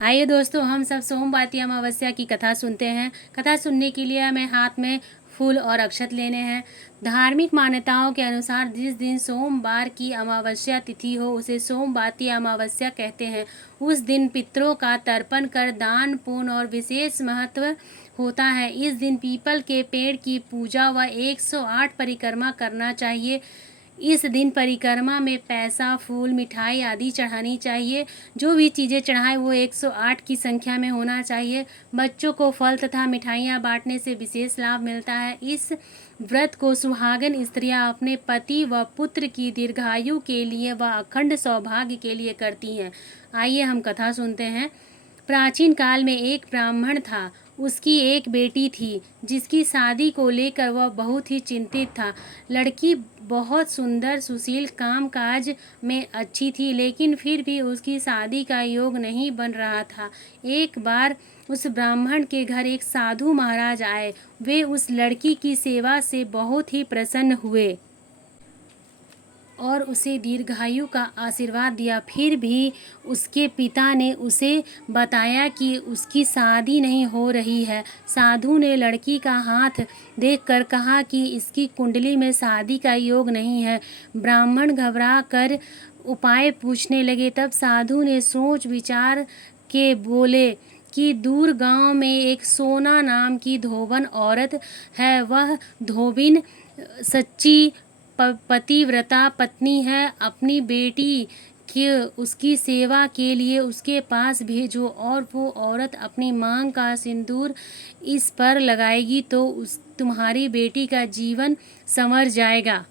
आइए दोस्तों, हम सब सोमवती अमावस्या की कथा सुनते हैं। कथा सुनने के लिए हमें हाथ में फूल और अक्षत लेने हैं। धार्मिक मान्यताओं के अनुसार जिस दिन सोमवार की अमावस्या तिथि हो उसे सोमवती अमावस्या कहते हैं। उस दिन पितरों का तर्पण कर दान पुण्य और विशेष महत्व होता है। इस दिन पीपल के पेड़ की पूजा व 108 परिक्रमा करना चाहिए। इस दिन परिक्रमा में पैसा, फूल, मिठाई आदि चढ़ानी चाहिए। जो भी चीज़ें चढ़ाएं वो 108 की संख्या में होना चाहिए। बच्चों को फल तथा मिठाइयाँ बांटने से विशेष लाभ मिलता है। इस व्रत को सुहागन स्त्रियां अपने पति व पुत्र की दीर्घायु के लिए व अखंड सौभाग्य के लिए करती हैं। आइए हम कथा सुनते हैं। प्राचीन काल में एक ब्राह्मण था। उसकी एक बेटी थी जिसकी शादी को लेकर वह बहुत ही चिंतित था। लड़की बहुत सुंदर, सुशील, कामकाज में अच्छी थी, लेकिन फिर भी उसकी शादी का योग नहीं बन रहा था। एक बार उस ब्राह्मण के घर एक साधु महाराज आए। वे उस लड़की की सेवा से बहुत ही प्रसन्न हुए और उसे दीर्घायु का आशीर्वाद दिया। फिर भी उसके पिता ने उसे बताया कि उसकी शादी नहीं हो रही है। साधु ने लड़की का हाथ देखकर कहा कि इसकी कुंडली में शादी का योग नहीं है। ब्राह्मण घबरा कर उपाय पूछने लगे। तब साधु ने सोच विचार के बोले कि दूर गांव में एक सोना नाम की धोबन औरत है। वह धोबिन सच्ची पतिव्रता पत्नी है। अपनी बेटी के उसकी सेवा के लिए उसके पास भेजो और वो औरत अपनी मांग का सिंदूर इस पर लगाएगी तो तुम्हारी बेटी का जीवन संवर जाएगा।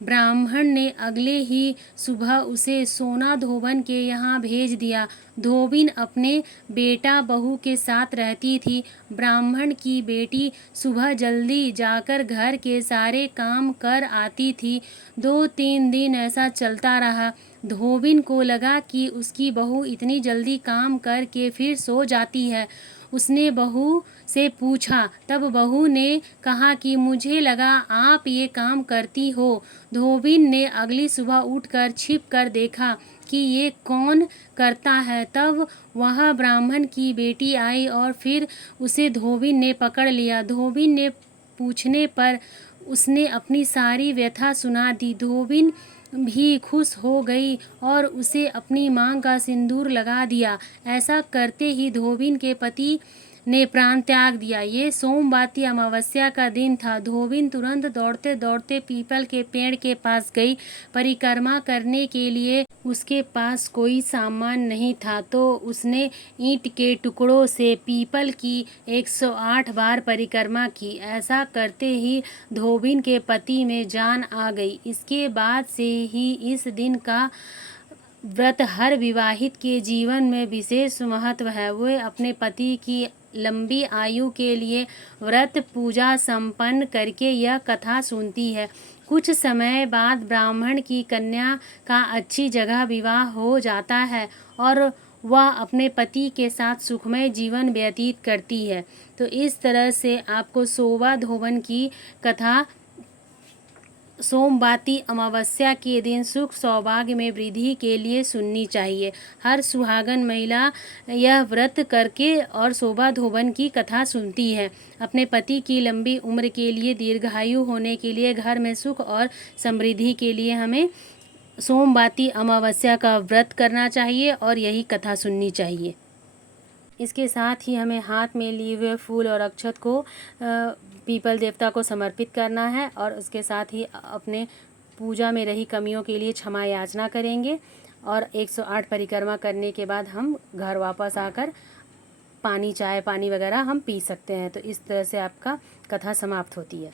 ब्राह्मण ने अगले ही सुबह उसे सोना धोबन के यहाँ भेज दिया। धोबिन अपने बेटा बहू के साथ रहती थी। ब्राह्मण की बेटी सुबह जल्दी जाकर घर के सारे काम कर आती थी। 2-3 दिन ऐसा चलता रहा। धोबिन को लगा कि उसकी बहू इतनी जल्दी काम करके फिर सो जाती है। उसने बहू से पूछा। तब बहू ने कहा कि मुझे लगा आप ये काम करती हो। धोबिन ने अगली सुबह उठकर छिप कर देखा कि ये कौन करता है। तब वह ब्राह्मण की बेटी आई और फिर उसे धोबिन ने पकड़ लिया। धोबिन ने पूछने पर उसने अपनी सारी व्यथा सुना दी। धोबिन भी खुश हो गई और उसे अपनी मांग का सिंदूर लगा दिया। ऐसा करते ही धोबिन के पति ने प्राण त्याग दिया। ये सोमवती अमावस्या का दिन था। धोबिन तुरंत दौड़ते दौड़ते पीपल के पेड़ के पास गई। परिक्रमा करने के लिए उसके पास कोई सामान नहीं था तो उसने ईंट के टुकड़ों से पीपल की 108 बार परिक्रमा की। ऐसा करते ही धोबिन के पति में जान आ गई। इसके बाद से ही इस दिन का व्रत हर विवाहित के जीवन में विशेष महत्व है। वे अपने पति की लंबी आयु के लिए व्रत पूजा संपन्न करके यह कथा सुनती है। कुछ समय बाद ब्राह्मण की कन्या का अच्छी जगह विवाह हो जाता है और वह अपने पति के साथ सुखमय जीवन व्यतीत करती है। तो इस तरह से आपको सोवा धोबन की कथा सोमवती अमावस्या के दिन सुख सौभाग्य में वृद्धि के लिए सुननी चाहिए। हर सुहागन महिला यह व्रत करके और सोवा धोबन की कथा सुनती है। अपने पति की लंबी उम्र के लिए, दीर्घायु होने के लिए, घर में सुख और समृद्धि के लिए हमें सोमवती अमावस्या का व्रत करना चाहिए और यही कथा सुननी चाहिए। इसके साथ ही हमें हाथ में लिए हुए फूल और अक्षत को पीपल देवता को समर्पित करना है और उसके साथ ही अपने पूजा में रही कमियों के लिए क्षमा याचना करेंगे और 108 परिक्रमा करने के बाद हम घर वापस आकर चाय पानी वगैरह हम पी सकते हैं। तो इस तरह से आपका कथा समाप्त होती है।